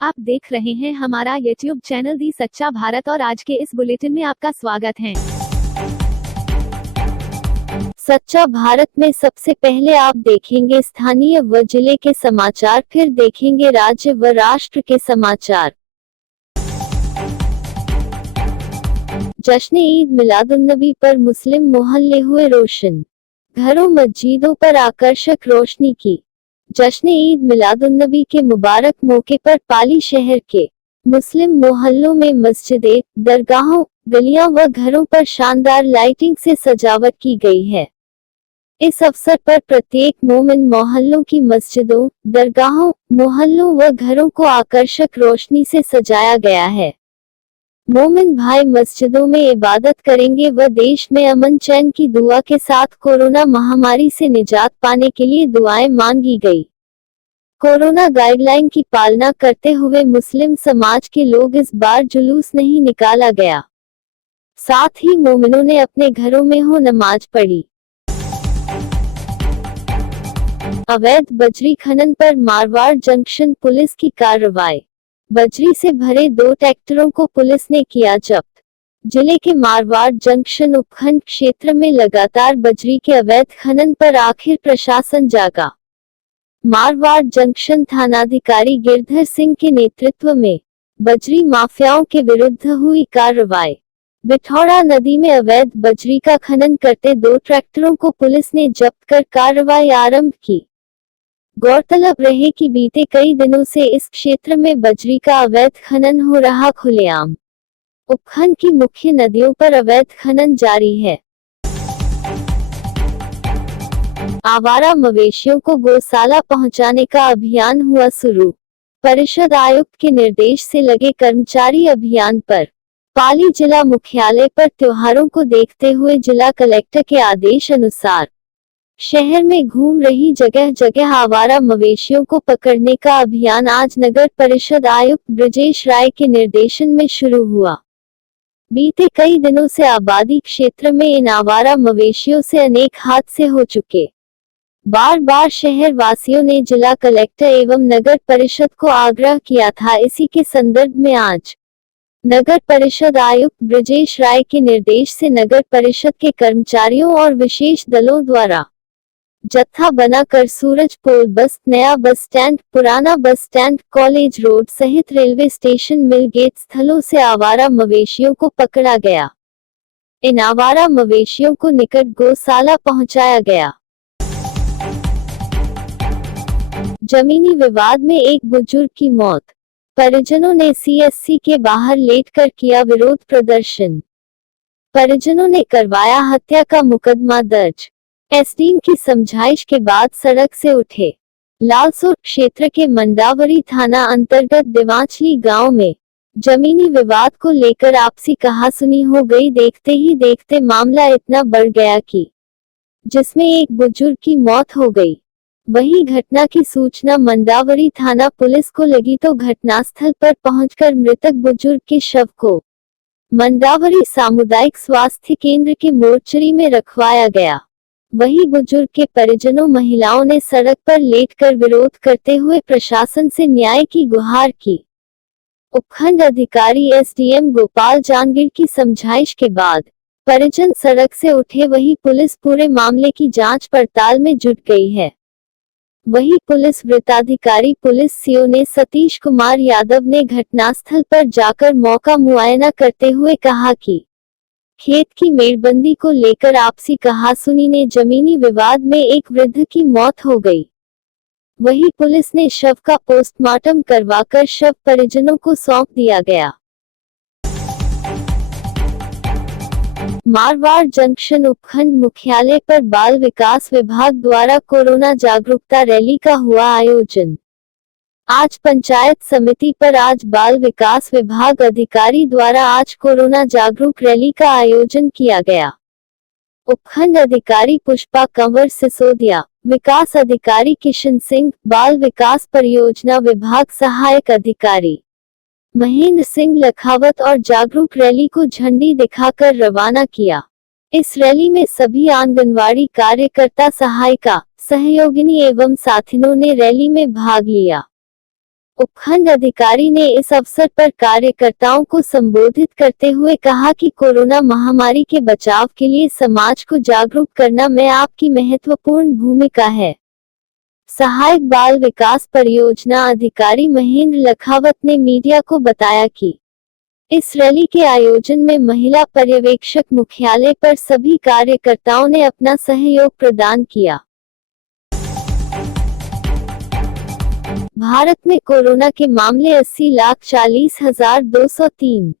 आप देख रहे हैं हमारा YouTube चैनल दी सच्चा भारत और आज के इस बुलेटिन में आपका स्वागत है। सच्चा भारत में सबसे पहले आप देखेंगे स्थानीय व जिले के समाचार, फिर देखेंगे राज्य व राष्ट्र के समाचार। जश्न ईद मिलादुन्नबी पर मुस्लिम मोहल्ले हुए रोशन, घरों मस्जिदों पर आकर्षक रोशनी की। जश्न ईद मिलादुन्नबी के मुबारक मौके पर पाली शहर के मुस्लिम मोहल्लों में मस्जिदें, दरगाहों, गलियां व घरों पर शानदार लाइटिंग से सजावट की गई है। इस अवसर पर प्रत्येक मोमिन मोहल्लों की मस्जिदों, दरगाहों, मोहल्लों व घरों को आकर्षक रोशनी से सजाया गया है। मोमिन भाई मस्जिदों में इबादत करेंगे व देश में अमन चैन की दुआ के साथ कोरोना महामारी से निजात पाने के लिए दुआएं मांगी गई। कोरोना गाइडलाइन की पालना करते हुए मुस्लिम समाज के लोग इस बार जुलूस नहीं निकाला गया। साथ ही मोमिनों ने अपने घरों में हो नमाज पढ़ी। अवैध बजरी खनन पर मारवाड़ जंक्शन पुलिस की कार्रवाई। बजरी से भरे 2 ट्रैक्टरों को पुलिस ने किया जब्त। जिले के मारवाड़ जंक्शन उपखंड क्षेत्र में लगातार बजरी के अवैध खनन पर आखिर प्रशासन जागा। मारवाड़ जंक्शन थानाधिकारी गिरधर सिंह के नेतृत्व में बजरी माफियाओं के विरुद्ध हुई कार्रवाई। बिठौड़ा नदी में अवैध बजरी का खनन करते 2 ट्रैक्टरों को पुलिस ने जब्त कर कार्रवाई आरंभ की। गौरतलब रहे कि बीते कई दिनों से इस क्षेत्र में बजरी का अवैध खनन हो रहा खुलेआम। उपखंड की मुख्य नदियों पर अवैध खनन जारी है। आवारा मवेशियों को गौशाला पहुंचाने का अभियान हुआ शुरू। परिषद आयुक्त के निर्देश से लगे कर्मचारी अभियान पर। पाली जिला मुख्यालय पर त्योहारों को देखते हुए जिला कलेक्टर के आदेश अनुसार शहर में घूम रही जगह जगह आवारा मवेशियों को पकड़ने का अभियान आज नगर परिषद आयुक्त ब्रजेश राय के निर्देशन में शुरू हुआ। बीते कई दिनों से आबादी क्षेत्र में इन आवारा मवेशियों से अनेक हादसे हो चुके। बार बार शहर वासियों ने जिला कलेक्टर एवं नगर परिषद को आग्रह किया था। इसी के संदर्भ में आज नगर परिषद आयुक्त ब्रजेश राय के निर्देश से नगर परिषद के कर्मचारियों और विशेष दलों द्वारा जत्था बनाकर सूरजपोल बस, नया बस स्टैंड, पुराना बस स्टैंड, कॉलेज रोड सहित रेलवे स्टेशन मिल गेट स्थलों से आवारा मवेशियों को पकड़ा गया। इन आवारा मवेशियों को निकट गौशाला पहुंचाया गया। जमीनी विवाद में एक बुजुर्ग की मौत, परिजनों ने सीएससी के बाहर लेटकर किया विरोध प्रदर्शन। परिजनों ने करवाया हत्या का मुकदमा दर्ज। एसडीएम की समझाइश के बाद सड़क से उठे। लालसोट क्षेत्र के मंडावरी थाना अंतर्गत देवांचली गांव में जमीनी विवाद को लेकर आपसी कहासुनी हो गई। देखते ही देखते मामला इतना बढ़ गया कि जिसमें एक बुजुर्ग की मौत हो गई। वहीं घटना की सूचना मंडावरी थाना पुलिस को लगी तो घटनास्थल पर पहुंचकर मृतक बुजुर्ग के शव को मंडावरी सामुदायिक स्वास्थ्य केंद्र के मोर्चरी में रखवाया गया। वहीं बुजुर्ग के परिजनों महिलाओं ने सड़क पर लेटकर विरोध करते हुए प्रशासन से न्याय की गुहार की। उपखंड अधिकारी एसडीएम गोपाल जांगीर की समझाइश के बाद परिजन सड़क से उठे। वहीं पुलिस पूरे मामले की जांच पड़ताल में जुट गई है। वहीं पुलिस वृत्ताधिकारी पुलिस सीओ ने सतीश कुमार यादव ने घटनास्थल पर जाकर मौका मुआयना करते हुए कहा कि खेत की मेड़बंदी को लेकर आपसी कहासुनी ने जमीनी विवाद में एक वृद्ध की मौत हो गई। वहीं पुलिस ने शव का पोस्टमार्टम करवाकर शव परिजनों को सौंप दिया गया। मारवाड़ जंक्शन उपखंड मुख्यालय पर बाल विकास विभाग द्वारा कोरोना जागरूकता रैली का हुआ आयोजन। आज पंचायत समिति पर आज बाल विकास विभाग अधिकारी द्वारा आज कोरोना जागरूक रैली का आयोजन किया गया। उपखंड अधिकारी पुष्पा कंवर सिसोदिया, विकास अधिकारी किशन सिंह, बाल विकास परियोजना विभाग सहायक अधिकारी महेंद्र सिंह लखावत और जागरूक रैली को झंडी दिखाकर रवाना किया। इस रैली में सभी आंगनवाड़ी कार्यकर्ता, सहायिका, सहयोगिनी एवं साथिनों ने रैली में भाग लिया। उपखंड अधिकारी ने इस अवसर पर कार्यकर्ताओं को संबोधित करते हुए कहा कि कोरोना महामारी के बचाव के लिए समाज को जागरूक करना में आपकी महत्वपूर्ण भूमिका है। सहायक बाल विकास परियोजना अधिकारी महेंद्र लखावत ने मीडिया को बताया कि इस रैली के आयोजन में महिला पर्यवेक्षक मुख्यालय पर सभी कार्यकर्ताओं ने अपना सहयोग प्रदान किया। भारत में कोरोना के मामले 80,40,203।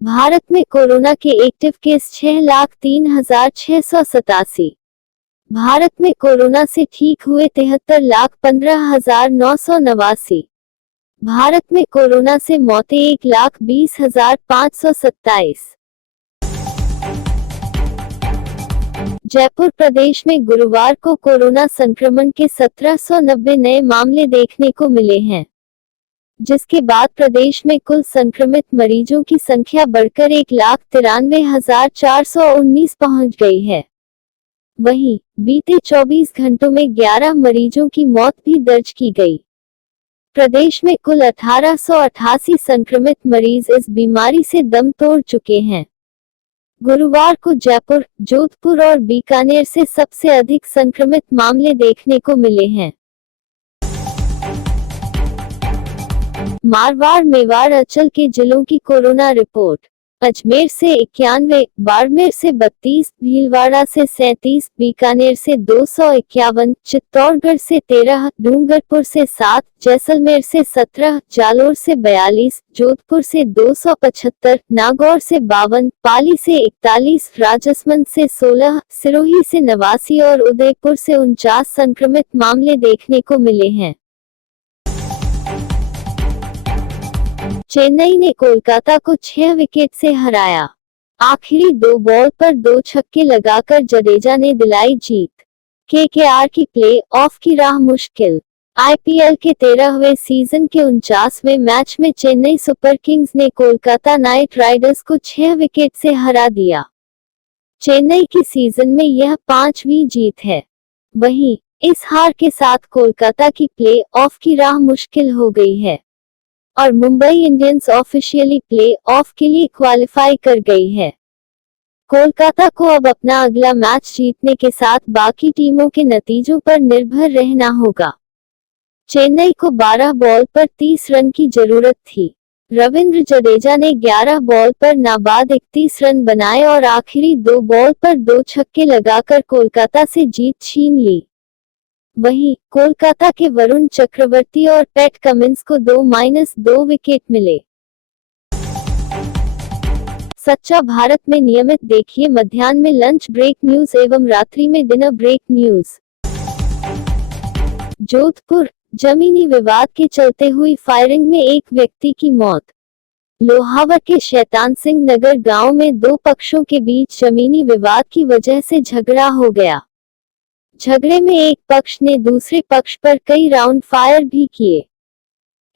भारत में कोरोना के एक्टिव केस 6,03,687। भारत में कोरोना से ठीक हुए 73,15,989। भारत में कोरोना से मौतें 1,20,527। जयपुर प्रदेश में गुरुवार को कोरोना संक्रमण के 1790 नए मामले देखने को मिले हैं, जिसके बाद प्रदेश में कुल संक्रमित मरीजों की संख्या बढ़कर 1,93,419 पहुंच गई है। वहीं बीते 24 घंटों में 11 मरीजों की मौत भी दर्ज की गई। प्रदेश में कुल 1888 संक्रमित मरीज इस बीमारी से दम तोड़ चुके हैं। गुरुवार को जयपुर, जोधपुर और बीकानेर से सबसे अधिक संक्रमित मामले देखने को मिले हैं। मारवाड़, मेवाड़, अंचल के जिलों की कोरोना रिपोर्ट। अजमेर से 91, बाड़मेर से 32, भीलवाड़ा से 37, बीकानेर से 251, चित्तौड़गढ़ से 13, डूंगरपुर से 7, जैसलमेर से 17, जालोर से 42, जोधपुर से 275, नागौर से 52, पाली से 41, राजसमंद से 16, सिरोही से 89 और उदयपुर से 49 संक्रमित मामले देखने को मिले हैं। चेन्नई ने कोलकाता को 6 विकेट से हराया। आखिरी 2 बॉल पर 2 छक्के लगाकर जडेजा ने दिलाई जीत। केकेआर की प्ले ऑफ की राह मुश्किल। आईपीएल के 13वें सीजन के 49वें मैच में चेन्नई सुपर किंग्स ने कोलकाता नाइट राइडर्स को 6 विकेट से हरा दिया। चेन्नई की सीजन में यह 5वीं जीत है। वहीं इस हार के साथ कोलकाता की प्ले ऑफ की राह मुश्किल हो गई है और Mumbai Indians officially play of के लिए क्वालिफाई कर गई है। कोलकाता को अब अपना अगला मैच जीतने के साथ बाकी टीमों के नतीजों पर निर्भर रहना होगा। चेन्नई को 12 बॉल पर 30 रन की जरूरत थी। रविंद्र जडेजा ने 11 बॉल पर नाबाद 31 रन बनाए और आखिरी 2 बॉल पर 2 छक्के लगाकर कोलकाता से जीत छीन ली। वहीं कोलकाता के वरुण चक्रवर्ती और पैट कमिंस को 2-2 विकेट मिले। सच्चा भारत में नियमित देखिए मध्याह्न में लंच ब्रेक न्यूज एवं रात्रि में डिनर ब्रेक न्यूज। जोधपुर, जमीनी विवाद के चलते हुई फायरिंग में एक व्यक्ति की मौत। लोहावट के शैतान सिंह नगर गांव में 2 पक्षों के बीच जमीनी विवाद की वजह से झगड़ा हो गया। झगड़े में एक पक्ष ने दूसरे पक्ष पर कई राउंड फायर भी किए।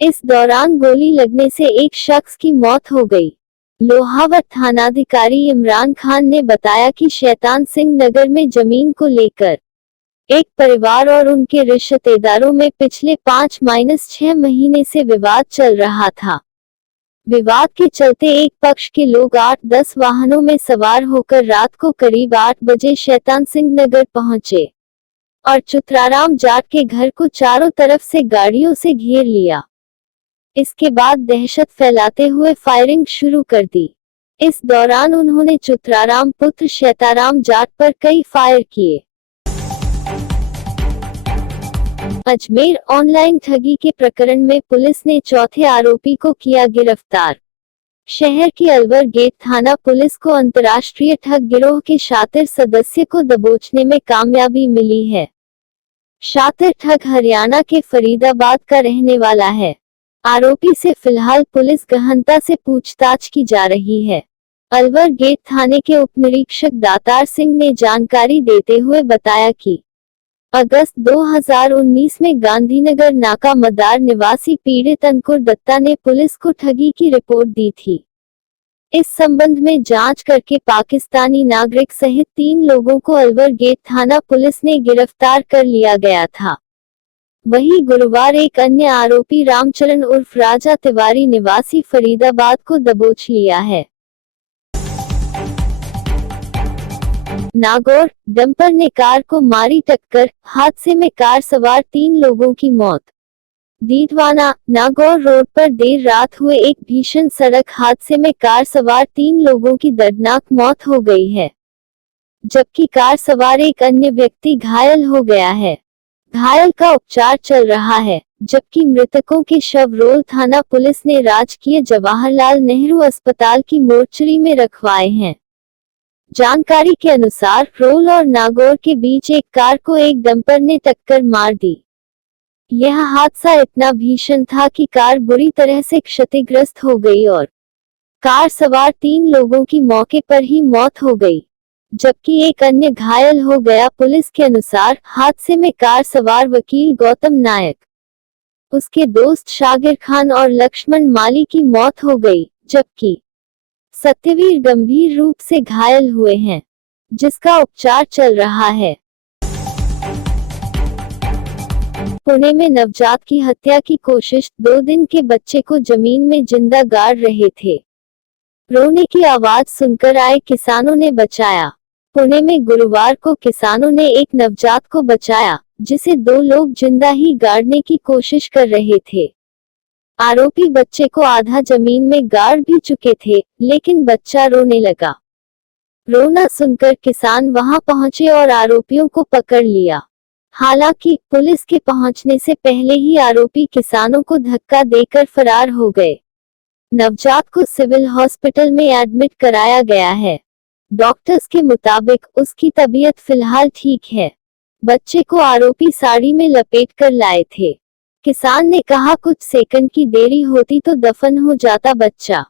इस दौरान गोली लगने से एक शख्स की मौत हो गई। लोहावट थानाधिकारी इमरान खान ने बताया कि शैतान सिंह नगर में जमीन को लेकर एक परिवार और उनके रिश्तेदारों में पिछले 5-6 महीने से विवाद चल रहा था। विवाद के चलते एक पक्ष के लोग 8-10 वाहनों में सवार होकर रात को करीब 8 बजे शैतान सिंह नगर पहुंचे और चुतराराम जाट के घर को चारों तरफ से गाड़ियों से घेर लिया। इसके बाद दहशत फैलाते हुए फायरिंग शुरू कर दी। इस दौरान उन्होंने चुतराराम पुत्र शैताराम जाट पर कई फायर किए। अजमेर, ऑनलाइन ठगी के प्रकरण में पुलिस ने चौथे आरोपी को किया गिरफ्तार। शहर की अलवर गेट थाना पुलिस को अंतर्राष्ट्रीय ठग गिरोह के शातिर सदस्य को दबोचने में कामयाबी मिली है। शातिर ठग हरियाणा के फरीदाबाद का रहने वाला है। आरोपी से फिलहाल पुलिस गहनता से पूछताछ की जा रही है। अलवर गेट थाने के उपनिरीक्षक दातार सिंह ने जानकारी देते हुए बताया कि अगस्त 2019 में गांधीनगर नाका मदार निवासी पीड़ित अंकुर दत्ता ने पुलिस को ठगी की रिपोर्ट दी थी। इस संबंध में जांच करके पाकिस्तानी नागरिक सहित 3 लोगों को अलवर गेट थाना पुलिस ने गिरफ्तार कर लिया गया था। वहीं गुरुवार एक अन्य आरोपी रामचरण उर्फ राजा तिवारी निवासी फरीदाबाद को दबोच लिया है। नागौर, डंपर ने कार को मारी टक्कर, हादसे में कार सवार 3 लोगों की मौत। डीडवाना, नागौर रोड पर देर रात हुए एक भीषण सड़क हादसे में कार सवार 3 लोगों की दर्दनाक मौत हो गई है, जबकि कार सवार एक अन्य व्यक्ति घायल हो गया है। घायल का उपचार चल रहा है, जबकि मृतकों के शव रोल थाना पुलिस ने राजकीय जवाहरलाल नेहरू अस्पताल की मोर्चरी में रखवाए हैं। जानकारी के अनुसार रोल और नागौर के बीच एक कार को एक डंपर ने टक्कर मार दी। यह हादसा इतना भीषण था कि कार बुरी तरह से क्षतिग्रस्त हो गई और कार सवार 3 लोगों की मौके पर ही मौत हो गई, जबकि एक अन्य घायल हो गया। पुलिस के अनुसार हादसे में कार सवार वकील गौतम नायक, उसके दोस्त शागिर खान और लक्ष्मण माली की मौत हो गई, जबकि सत्यवीर गंभीर रूप से घायल हुए हैं, जिसका उपचार चल रहा है। पुणे में नवजात की हत्या की कोशिश, 2 दिन के बच्चे को जमीन में जिंदा गाड़ रहे थे। रोने की आवाज सुनकर आए किसानों ने बचाया। पुणे में गुरुवार को किसानों ने एक नवजात को बचाया, जिसे 2 लोग जिंदा ही गाड़ने की कोशिश कर रहे थे। आरोपी बच्चे को आधा जमीन में गाड़ भी चुके थे, लेकिन बच्चा रोने लगा। रोना सुनकर किसान वहां पहुंचे और आरोपियों को पकड़ लिया। हालांकि पुलिस के पहुंचने से पहले ही आरोपी किसानों को धक्का देकर फरार हो गए। नवजात को सिविल हॉस्पिटल में एडमिट कराया गया है। डॉक्टर्स के मुताबिक उसकी तबीयत फिलहाल ठीक है। बच्चे को आरोपी साड़ी में लपेट कर लाए थे। किसान ने कहा, कुछ सेकंड की देरी होती तो दफन हो जाता बच्चा।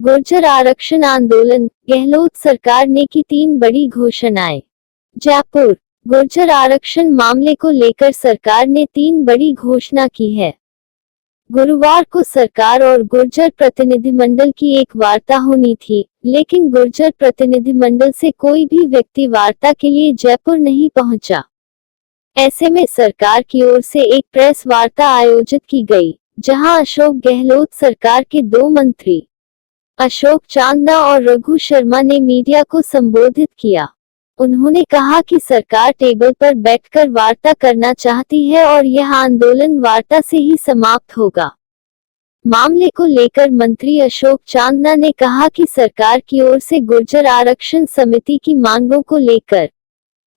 गुर्जर आरक्षण आंदोलन, गहलोत सरकार ने की 3 बड़ी घोषणाएं। जयपुर, गुर्जर आरक्षण मामले को लेकर सरकार ने 3 बड़ी घोषणा की है। गुरुवार को सरकार और गुर्जर प्रतिनिधिमंडल की एक वार्ता होनी थी, लेकिन गुर्जर प्रतिनिधिमंडल से कोई भी व्यक्ति वार्ता के लिए जयपुर नहीं पहुंचा। ऐसे में सरकार की ओर से एक प्रेस वार्ता आयोजित की गई, जहां अशोक गहलोत सरकार के 2 मंत्री अशोक चांदना और रघु शर्मा ने मीडिया को संबोधित किया। उन्होंने कहा कि सरकार टेबल पर बैठकर वार्ता करना चाहती है और यह आंदोलन वार्ता से ही समाप्त होगा। मामले को लेकर मंत्री अशोक चांदना ने कहा कि सरकार की ओर से गुर्जर आरक्षण समिति की मांगों को लेकर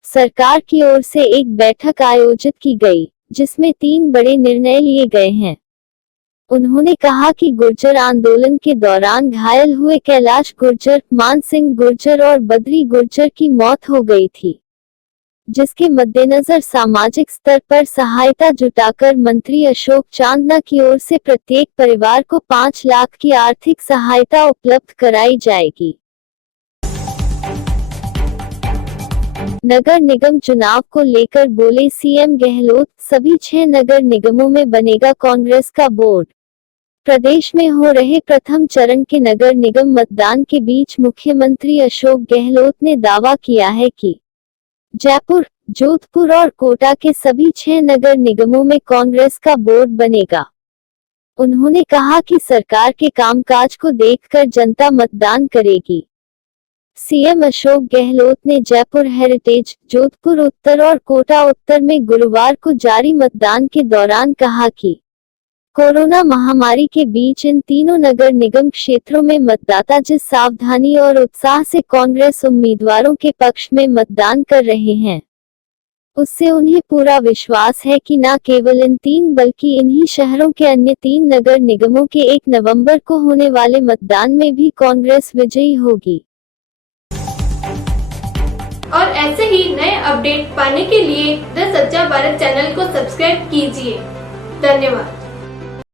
सरकार की ओर से एक बैठक आयोजित की गई, जिसमें 3 बड़े निर्णय लिए गए हैं। उन्होंने कहा कि गुर्जर आंदोलन के दौरान घायल हुए कैलाश गुर्जर, मान सिंह गुर्जर और बद्री गुर्जर की मौत हो गई थी, जिसके मद्देनजर सामाजिक स्तर पर सहायता जुटाकर मंत्री अशोक चांदना की ओर से प्रत्येक परिवार को 5 लाख की आर्थिक सहायता उपलब्ध कराई जाएगी। नगर निगम चुनाव को लेकर बोले सीएम गहलोत, सभी 6 नगर निगमों में बनेगा कांग्रेस का बोर्ड। प्रदेश में हो रहे प्रथम चरण के नगर निगम मतदान के बीच मुख्यमंत्री अशोक गहलोत ने दावा किया है कि जयपुर, जोधपुर और कोटा के सभी 6 नगर निगमों में कांग्रेस का बोर्ड बनेगा। उन्होंने कहा कि सरकार के कामकाज को देखकर जनता मतदान करेगी। सीएम अशोक गहलोत ने जयपुर हेरिटेज, जोधपुर उत्तर और कोटा उत्तर में गुरुवार को जारी मतदान के दौरान कहा कि कोरोना महामारी के बीच इन तीनों नगर निगम क्षेत्रों में मतदाता जिस सावधानी और उत्साह से कांग्रेस उम्मीदवारों के पक्ष में मतदान कर रहे हैं, उससे उन्हें पूरा विश्वास है कि न केवल इन 3 बल्कि इन्हीं शहरों के अन्य 3 नगर निगमों के 1 नवंबर को होने वाले मतदान में भी कांग्रेस विजयी होगी। और ऐसे ही नए अपडेट पाने के लिए द सच्चा भारत चैनल को सब्सक्राइब कीजिए। धन्यवाद।